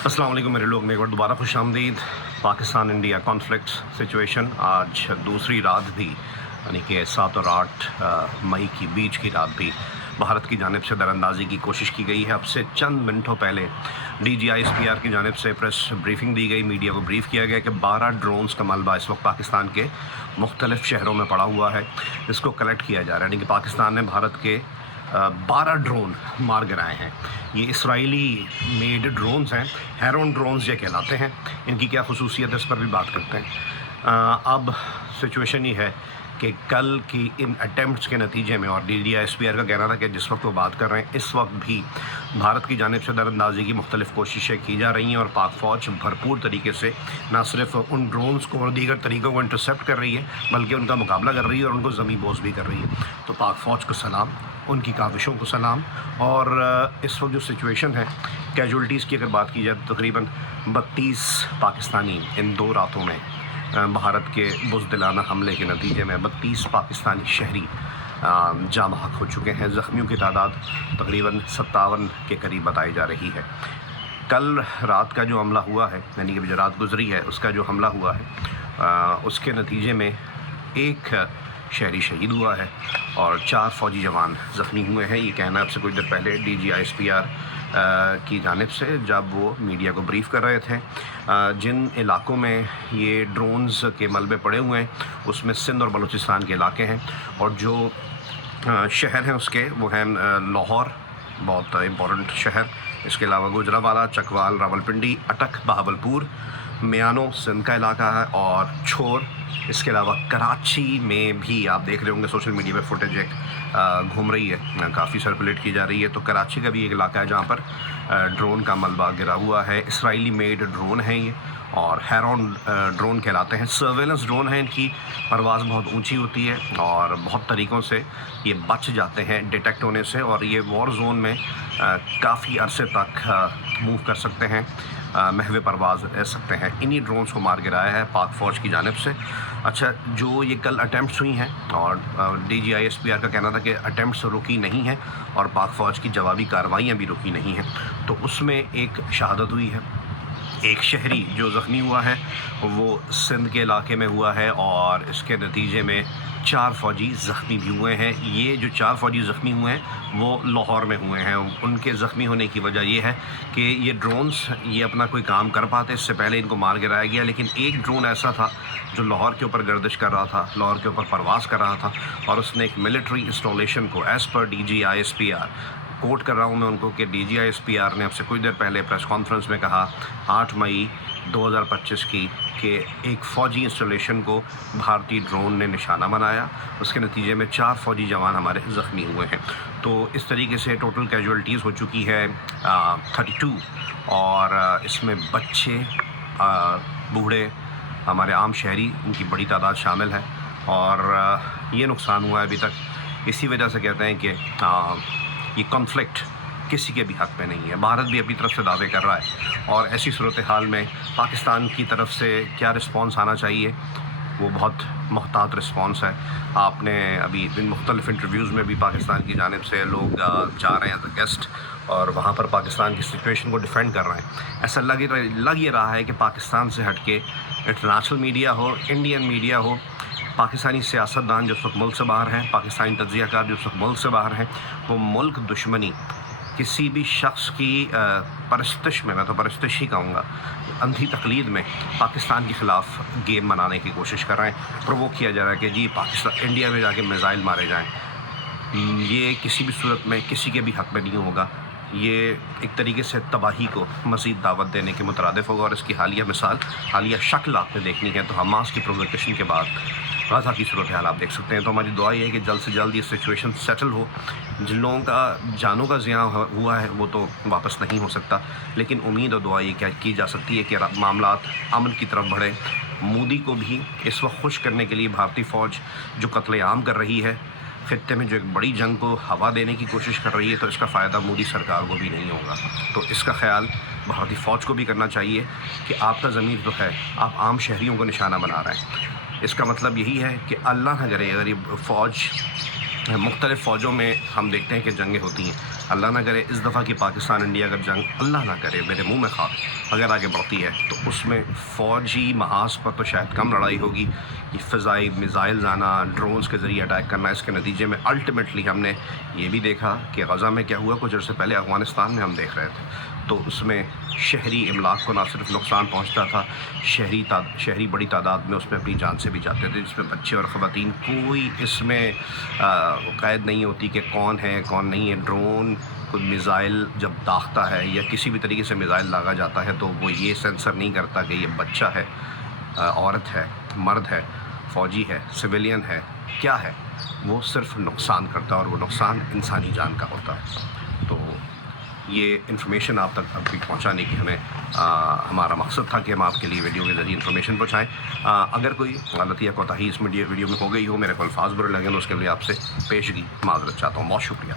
अस्सलाम वालेकुम मेरे लोग, मैं एक बार दोबारा खुश आमदीद। पाकिस्तान इंडिया कॉन्फ्लिक्ट सिचुएशन आज दूसरी रात भी, यानी कि 7 और 8 मई की बीच की रात भी भारत की जानिब से दरअंदाजी की कोशिश की गई है। अब से चंद मिनटों पहले DGISPR की जानिब से प्रेस ब्रीफिंग दी गई, मीडिया को ब्रीफ किया गया कि 12 ड्रोन्स का मलबा इस वक्त पाकिस्तान के मुख्तलिफ शहरों में पड़ा हुआ है। इसको कलेक्ट किया जा रहा है, यानी कि पाकिस्तान ने भारत के 12 ड्रोन मार गिराए हैं। ये इसराइली मेड ड्रोन्स हैं, हेरोन ड्रोन्स ये कहलाते हैं। इनकी क्या खसूसियत है, इस पर भी बात करते हैं। अब सिचुएशन ये है कि कल की इन अटैम्प्ट्स के नतीजे में, और DGISPR का कहना था कि जिस वक्त वो बात कर रहे हैं इस वक्त भी भारत की जानिब से दरअंदाजी की मुख्तलिफ़ कोशिशें की जा रही हैं, और पाक फ़ौज भरपूर तरीके से न सिर्फ उन ड्रोन्स को और दीगर तरीक़ों को इंटरसेप्ट कर रही है, बल्कि उनका मुकाबला कर रही है और उनको ज़मीं बोझ भी कर रही है। तो पाक फ़ौज को सलाम, उनकी काविशों को सलाम। और इस वक्त जो सिचुएशन है, कैजुअल्टीज़ की अगर बात की जाए तो तकरीबन 32 पाकिस्तानी इन 2 रातों में भारत के बुज़दिलाना हमले के नतीजे में 32 पाकिस्तानी शहरी जाँ बहक हो चुके हैं। ज़ख्मियों की तादाद तकरीबन 57 के करीब बताई जा रही है। कल रात का जो हमला हुआ है, यानी कि जो रात गुजरी है उसका जो हमला हुआ है, उसके नतीजे में एक शहरी शहीद हुआ है और 4 फ़ौजी जवान ज़ख्मी हुए हैं। ये कहना अब से कुछ देर पहले DGISPR की जानिब से, जब वो मीडिया को ब्रीफ़ कर रहे थे। जिन इलाकों में ये ड्रोन्स के मलबे पड़े हुए हैं उसमें सिंध और बलूचिस्तान के इलाके हैं, और जो शहर हैं उसके वो हैं लाहौर, बहुत इम्पोर्टेंट शहर। इसके अलावा गुजरावाला, चकवाल, रावलपिंडी, अटक, बहावलपुर, मियानो सिंध का इलाका है, और छोर। इसके अलावा कराची में भी आप देख रहे होंगे सोशल मीडिया पे फुटेज एक घूम रही है, काफ़ी सर्कुलेट की जा रही है। तो कराची का भी एक इलाका है जहाँ पर ड्रोन का मलबा गिरा हुआ है। इसराइली मेड ड्रोन हैं ये, और हेरोन ड्रोन कहलाते हैं। सर्वेलेंस ड्रोन है, इनकी परवाज़ बहुत ऊंची होती है और बहुत तरीक़ों से ये बच जाते हैं डिटेक्ट होने से, और ये वॉर जोन में काफ़ी अरसे तक मूव कर सकते हैं, महवे परवाज़ रह सकते हैं। इन्हीं ड्रोन्स को मार गिराया है पाक फ़ौज की जानिब से। अच्छा, जो ये कल अटैम्प्ट्स हुई हैं, और DGISPR का कहना था कि अटैम्प्ट्स रुकी नहीं हैं और पाक फ़ौज की जवाबी कार्रवाइयाँ भी रुकी नहीं हैं, तो उसमें एक शहादत हुई है। एक शहरी जो ज़ख्मी हुआ है वो सिंध के इलाके में हुआ है, और इसके नतीजे में 4 फ़ौजी ज़ख्मी भी हुए हैं। ये जो 4 फ़ौजी ज़ख्मी हुए हैं वो लाहौर में हुए हैं। उनके ज़ख्मी होने की वजह ये है कि ये ड्रोन्स ये अपना कोई काम कर पाते, इससे पहले इनको मार गिराया गया। लेकिन एक ड्रोन ऐसा था जो लाहौर के ऊपर गर्दिश कर रहा था, लाहौर के ऊपर परवाज़ कर रहा था, और उसने एक मिलिट्री इंस्टॉलेशन को, एज़ पर DGISPR, कोट कर रहा हूँ मैं उनको, कि DGISPR ने अब से कुछ देर पहले प्रेस कॉन्फ्रेंस में कहा 8 मई 2025 की, कि एक फ़ौजी इंस्टॉलेशन को भारतीय ड्रोन ने निशाना बनाया। उसके नतीजे में 4 फ़ौजी जवान हमारे ज़ख्मी हुए हैं। तो इस तरीके से टोटल कैजुअल्टीज़ हो चुकी है 32, और इसमें बच्चे, बूढ़े, हमारे आम शहरी, इनकी बड़ी तादाद शामिल है। और ये नुकसान हुआ है अभी तक, इसी वजह से कहते हैं कि ये कॉन्फ्लिक्ट किसी के भी हक़ में नहीं है। भारत भी अपनी तरफ से दावे कर रहा है, और ऐसी सूरत हाल में पाकिस्तान की तरफ से क्या रिस्पॉन्स आना चाहिए, वो बहुत मुहतात रिस्पॉन्स है। आपने अभी इन मुख्तलिफ़ इंटरव्यूज़ में भी पाकिस्तान की जानिब से लोग जा रहे हैं एज अ गेस्ट, और वहाँ पर पाकिस्तान की सिचुएशन को डिफेंड कर रहे हैं। ऐसा लग ये रहा है कि पाकिस्तान से हट के इंटरनेशनल मीडिया हो, इंडियन मीडिया हो, पाकिस्तानी सियासतदान जो उस वक्त मुल्क से बाहर हैं, पाकिस्तानी तज्ज़ियाकार जो उस वक्त मुल्क से बाहर हैं, वो मुल्क दुश्मनी, किसी भी शख्स की परस्तिश में, मैं तो परस्तिश ही कहूँगा, अंधी तकलीद में पाकिस्तान के ख़िलाफ़ गेम बनाने की कोशिश कर रहे हैं। प्रोवोक किया जा रहा है कि जी पाकिस्तान, इंडिया में जाके मिसाइल मारे जाएँ। ये किसी भी सूरत में किसी के भी हक़ में नहीं होगा। ये एक तरीके से तबाही को मज़ीद दावत देने के मुतरादिफ़ होगा, और इसकी हालिया मिसाल, हालिया शक्ल आपने देखनी है तो हमास की प्रोवोकेशन के बाद गाज़ा की सूरत हाल आप देख सकते हैं। तो हमारी दुआ ये है कि जल्द से जल्द ये सिचुएशन सेटल हो। जिन लोगों का जानों का ज़िया हुआ है वो तो वापस नहीं हो सकता, लेकिन उम्मीद और दुआ ये क्या की जा सकती है कि मामलात अमन की तरफ बढ़े। मोदी को भी इस वक्त खुश करने के लिए भारतीय फ़ौज जो कत्लेआम कर रही है, ख़ित्ते में जो एक बड़ी जंग को हवा देने की कोशिश कर रही है, तो इसका फ़ायदा मोदी सरकार को भी नहीं होगा। तो इसका ख़्याल भारतीय फ़ौज को भी करना चाहिए कि आपका ज़मीर जो है, आप आम शहरियों को निशाना बना रहे हैं। इसका मतलब यही है कि अल्लाह न करे अगर ये फ़ौज मुख्तलिफ़ फ़ौजों में हम देखते हैं कि जंगें होती हैं, اللہ نہ کرے اس دفعہ کی پاکستان انڈیا اگر جنگ، اللہ نہ کرے میرے منہ میں خاک، اگر آگے بڑھتی ہے تو اس میں فوجی محاذ پر تو شاید کم لڑائی ہوگی، یہ فضائی میزائل آنا، ڈرونز کے ذریعے اٹیک کرنا، اس کے نتیجے میں الٹیمیٹلی ہم نے یہ بھی دیکھا کہ غزہ میں کیا ہوا، کچھ عرصے پہلے افغانستان میں ہم دیکھ رہے تھے، تو اس میں شہری املاک کو نہ صرف نقصان پہنچتا تھا، شہری بڑی تعداد میں اس میں اپنی جان سے بھی جاتے تھے، جس میں بچے اور خواتین، کوئی اس میں قید نہیں ہوتی کہ کون ہے کون نہیں ہے۔ ڈرون کوئی میزائل جب داغتا ہے یا کسی بھی طریقے سے میزائل داغا جاتا ہے تو وہ یہ سینسر نہیں کرتا کہ یہ بچہ ہے، عورت ہے، مرد ہے، فوجی ہے، سویلین ہے، کیا ہے، وہ صرف نقصان کرتا ہے اور وہ نقصان انسانی جان کا ہوتا ہے۔ تو یہ انفارمیشن آپ تک ابھی پہنچانے کی ہمارا مقصد تھا کہ ہم آپ کے لیے ویڈیو کے ذریعے انفارمیشن پہنچائیں۔ اگر کوئی غلطی یا کوتاہی اس ویڈیو میں ہو گئی ہو، میرے کو الفاظ برے لگے تو اس کے لیے آپ سے پیشگی معذرت چاہتا ہوں۔ بہت شکریہ۔